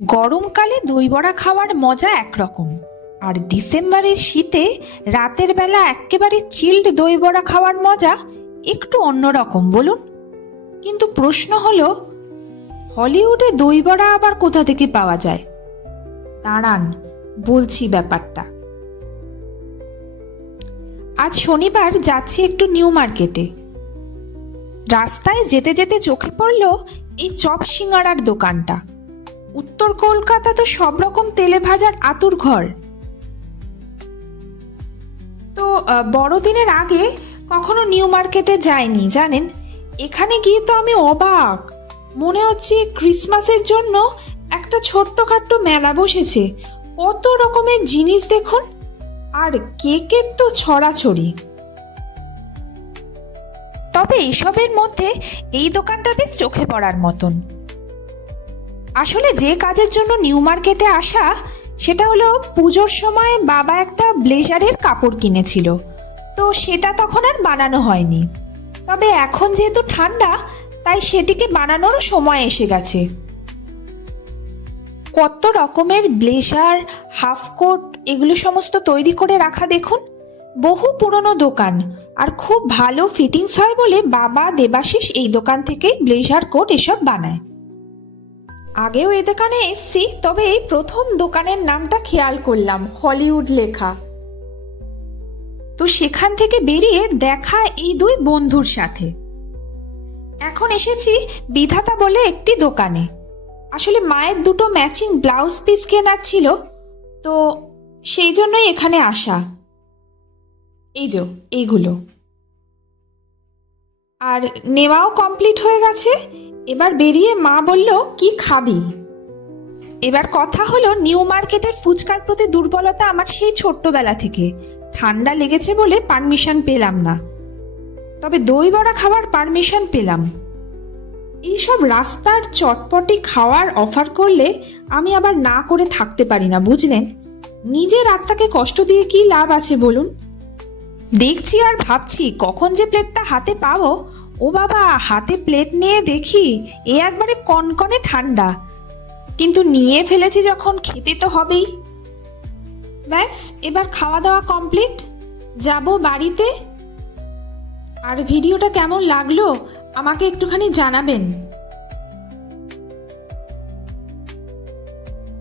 গরমকালে দই বড়া খাওয়ার মজা একরকম, আর ডিসেম্বরের শীতে রাতের বেলা একেবারে চিল্ড দই বড়া খাওয়ার মজা একটু অন্যরকম, বলুন। কিন্তু প্রশ্ন হলো, হলিউডে দই বড়া আবার কোথা থেকে পাওয়া যায়? দাঁড়ান, বলছি ব্যাপারটা। আজ শনিবার যাচ্ছি একটু নিউ মার্কেটে। রাস্তায় যেতে যেতে চোখে পড়ল এই চপ সিঙ্গাড়ার দোকানটা। উত্তর কলকাতা তো সব রকম তেলে ভাজার আতুর ঘর। তো বড়দিনের আগে কখনো নিউ মার্কেটে যাইনি, জানেন। এখানে গিয়ে তো আমি অবাক, মনে হচ্ছে ক্রিসমাসের জন্য একটা ছোট্টখাট্ট মেলা বসেছে। কত রকমের জিনিস দেখুন, আর কেকের তো ছড়াছড়ি। তবে এসবের মধ্যে এই দোকানটা বেশ চোখে পড়ার মতন। আসলে যে কাজের জন্য নিউ মার্কেটে আসা, সেটা হলো পুজোর সময় বাবা একটা ব্লেজারের কাপড় কিনেছিল, তো সেটা তখন আর বানানো হয়নি। তবে এখন যেহেতু ঠান্ডা, তাই সেটিকে বানানোরও সময় এসে গেছে। কত রকমের ব্লেজার, হাফ কোট, এগুলো সমস্ত তৈরি করে রাখা দেখুন। বহু পুরনো দোকান, আর খুব ভালো ফিটিংস হয় বলে বাবা দেবাশিস এই দোকান থেকেই ব্লেজার, কোট এসব বানায়। আগেও এই দোকানে এসছি, তবে এই প্রথম দোকানের নামটা খেয়াল করলাম, হলিউড লেখা। তো সেখান থেকে বেরিয়ে দেখা এই দুই বন্ধুর সাথে। এখন এসেছি বিধাতা বলে একটি দোকানে। আসলে মায়ের দুটো ম্যাচিং ব্লাউজ পিস কেনার ছিল, তো সেই জন্যই এখানে আসা। এই যে এইগুলো, আর নেওয়াও কমপ্লিট হয়ে গেছে। এবার বেরিয়ে মা বলল, কি খাবি? এবার কথা হলো, নিউ মার্কেটের ফুচকার প্রতি দুর্বলতা আমার সেই ছোট্টবেলা থেকে। ঠান্ডা লেগেছে বলে পারমিশন পেলাম না, তবে দই বড়া খাওয়ার পারমিশন পেলাম। এইসব রাস্তার চটপটি খাওয়ার অফার করলে আমি আবার না করে থাকতে পারি না, বুঝলেন। নিজের আত্মাকে কষ্ট দিয়ে কি লাভ আছে বলুন। দেখছি আর ভাবছি কখন যে প্লেটটা হাতে পাবো। ও বাবা, হাতে প্লেট নিয়ে দেখি এ একবারে কনকনে ঠান্ডা, কিন্তু নিয়ে ফেলেছি যখন, খেতে তো হবেই। ব্যাস, এবার খাওয়া দাওয়া কমপ্লিট, যাব বাড়িতে। আর ভিডিওটা কেমন লাগলো আমাকে একটুখানি জানাবেন।